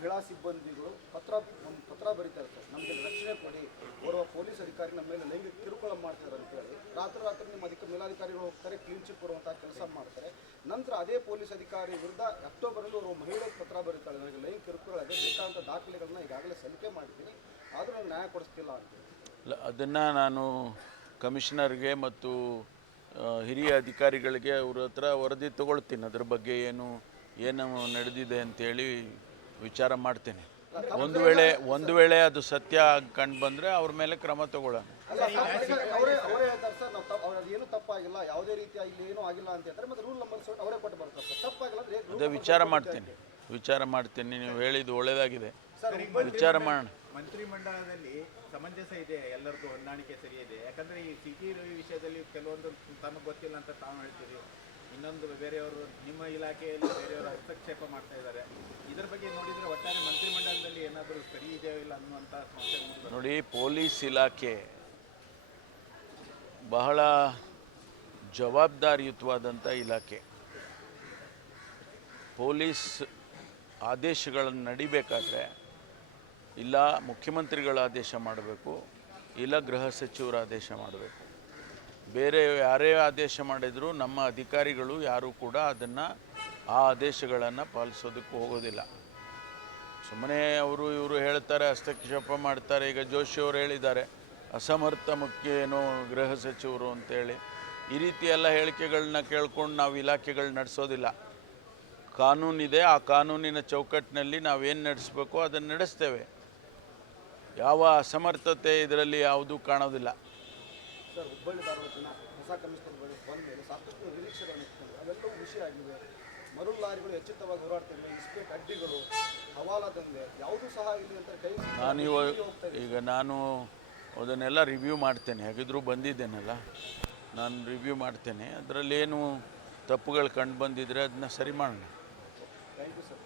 ಮಹಿಳಾ ಸಿಬ್ಬಂದಿಗಳು ಒಂದು ಪತ್ರ ಬರೀತಾರೆ ಸರ್, ನಮಗೆ ರಕ್ಷಣೆ ಕೊಡಿ, ಓರ್ವ ಪೊಲೀಸ್ ಅಧಿಕಾರಿ ನಮ್ಮ ಮೇಲೆ ಲೈಂಗಿಕ ಕಿರುಕುಳ ಮಾಡ್ತಾರೆ ಅಂತೇಳಿ ರಾತ್ರಿ ನಿಮ್ಮ ಮೇಲಾಧಿಕಾರಿಗಳು ಹೋಗ್ತಾರೆ, ಕ್ಲೀನ್ ಚಿಟ್ ಕೊಡುವಂಥ ಕೆಲಸ ಮಾಡ್ತಾರೆ. ನಂತರ ಅದೇ ಪೊಲೀಸ್ ಅಧಿಕಾರಿ ವಿರುದ್ಧ ಅಕ್ಟೋಬರಲ್ಲಿ ಅವರು ಮಹಿಳೆ ಪತ್ರ ಬರೀತಾಳೆ, ನನಗೆ ಲೈಂಗಿಕ ಕಿರುಕುಳ ಇದೆ, ಬೇಕಾದಂಥ ದಾಖಲೆಗಳನ್ನ ಈಗಾಗಲೇ ಸಲ್ಲಿಕೆ ಮಾಡಿದ್ದೀನಿ, ಆದರೂ ನನಗೆ ನ್ಯಾಯ ಕೊಡಿಸ್ತಿಲ್ಲ ಅಂತ. ಅದನ್ನು ನಾನು ಕಮಿಷನರ್ಗೆ ಮತ್ತು ಹಿರಿಯ ಅಧಿಕಾರಿಗಳಿಗೆ ಅವ್ರ ಹತ್ರ ವರದಿ ತಗೊಳ್ತೀನಿ. ಅದ್ರ ಬಗ್ಗೆ ಏನು ನಡೆದಿದೆ ಅಂತೇಳಿ ವಿಚಾರ ಮಾಡ್ತೇನೆ. ಒಂದು ವೇಳೆ ಅದು ಸತ್ಯ ಕಂಡು ಬಂದರೆ ಅವ್ರ ಮೇಲೆ ಕ್ರಮ ತಗೊಳ್ಳೋಣ. ಅವರೇ ಹೇಳ್ತಾರೆ ಸರ್, ನಾವು ಏನು ತಪ್ಪಾಗಿಲ್ಲ, ಯಾವುದೇ ರೀತಿಯ ಇಲ್ಲಿ ಏನೂ ಆಗಿಲ್ಲ ಅಂತ ಹೇಳ್ತಾರೆ. ಮತ್ತು ರೂಲ್ ನಂಬರ್ ಅವರೇ ಕೊಟ್ಟು ಬರ್ತಾರೆ ಸರ್, ತಪ್ಪಾಗಿಲ್ಲ ಅಂದರೆ ಅದೇ ವಿಚಾರ ಮಾಡ್ತೀನಿ. ನೀವು ಹೇಳಿದ್ದು ಒಳ್ಳೆಯದಾಗಿದೆ, ವಿಚಾರ ಮಾಡೋಣ. ಮಂತ್ರಿಮಂಡಲದಲ್ಲಿ ಸಮಂಜಸ ಇದೆ, ಎಲ್ಲರದ್ದು ಹೊಂದಾಣಿಕೆ ಸರಿ ಇದೆ. ಯಾಕಂದರೆ ಈ ಸಿಟಿ ವಿಷಯದಲ್ಲಿ ಕೆಲವೊಂದು ತನಗೆ ಗೊತ್ತಿಲ್ಲ ಅಂತ ತಾವು ಹೇಳ್ತೀರಿ, ಇನ್ನೊಂದು ಬೇರೆಯವರು ನಿಮ್ಮ ಇಲಾಖೆಯಲ್ಲಿ ಬೇರೆಯವರು ಹಸ್ತಕ್ಷೇಪ ಮಾಡ್ತಾ ಇದ್ದಾರೆ. ಇದರ ಬಗ್ಗೆ ನೋಡಿದರೆ ಒಟ್ಟಾರೆ ಮಂತ್ರಿಮಂಡಲದಲ್ಲಿ ಏನಾದರೂ ಸರಿ ಇದೆಯೋ ಇಲ್ಲ ಅನ್ನುವಂಥ ಸಮಸ್ಯೆ ನೋಡಿ. ಪೊಲೀಸ್ ಇಲಾಖೆ ಬಹಳ ಜವಾಬ್ದಾರಿಯುತವಾದಂಥ ಇಲಾಖೆ. ಪೊಲೀಸ್ ಆದೇಶಗಳನ್ನು ನಡಿಬೇಕಾದ್ರೆ ಇಲ್ಲ ಮುಖ್ಯಮಂತ್ರಿಗಳ ಆದೇಶ ಮಾಡಬೇಕು, ಇಲ್ಲ ಗೃಹ ಸಚಿವರ ಆದೇಶ ಮಾಡಬೇಕು. ಬೇರೆ ಯಾರೇ ಆದೇಶ ಮಾಡಿದರೂ ನಮ್ಮ ಅಧಿಕಾರಿಗಳು ಯಾರೂ ಕೂಡ ಆ ಆದೇಶಗಳನ್ನು ಪಾಲಿಸೋದಕ್ಕೆ ಹೋಗೋದಿಲ್ಲ. ಸುಮ್ಮನೆ ಇವರು ಹೇಳ್ತಾರೆ, ಹಸ್ತಕ್ಷೇಪ ಮಾಡ್ತಾರೆ. ಈಗ ಜೋಶಿ ಅವರು ಹೇಳಿದ್ದಾರೆ, ಅಸಮರ್ಥ ಗೃಹ ಸಚಿವರು ಅಂತೇಳಿ. ಈ ರೀತಿ ಎಲ್ಲ ಹೇಳಿಕೆಗಳನ್ನ ಕೇಳ್ಕೊಂಡು ನಾವು ಇಲಾಖೆಗಳು ನಡೆಸೋದಿಲ್ಲ. ಕಾನೂನಿದೆ, ಆ ಕಾನೂನಿನ ಚೌಕಟ್ಟಿನಲ್ಲಿ ನಾವೇನು ನಡೆಸಬೇಕು ಅದನ್ನು ನಡೆಸ್ತೇವೆ. ಯಾವ ಅಸಮರ್ಥತೆ ಇದರಲ್ಲಿ ಯಾವುದೂ ಕಾಣೋದಿಲ್ಲ. ಸರ್, ಹುಬ್ಬಳ್ಳಿ ಧಾರವಾಡ ಹೊಸ ಕಮಿಷನರ್ ಬಂದ ಮೇಲೆ ಸಾಕಷ್ಟು ನಿರೀಕ್ಷೆಗಳನ್ನು ಇಟ್ಕೊಂಡು ಅವೆಲ್ಲವೂ ವಿಷಯ ಆಗಿವೆ. ಮರು ಲಾರಿಗಳು ಎಚ್ಚೆತ್ತವಾಗಿ ಹೋರಾಡ್ತಿವೆ, ಇಸ್ಪೇಟ್ ಅಡ್ಡಿಗಳು, ಹವಾಲಾದಂಗೆ ಯಾವುದೂ ಸಹ ಇಲ್ಲಿ ಅಂತ ಕೈ ನಾನು ಅದನ್ನೆಲ್ಲ ರಿವ್ಯೂ ಮಾಡ್ತೇನೆ. ಹೇಗಿದ್ರೂ ಬಂದಿದ್ದೇನಲ್ಲ, ನಾನು ರಿವ್ಯೂ ಮಾಡ್ತೇನೆ. ಅದರಲ್ಲೇನು ತಪ್ಪುಗಳು ಕಂಡು ಬಂದಿದ್ರೆ ಅದನ್ನ ಸರಿ ಮಾಡೋಣ. Thank you sir.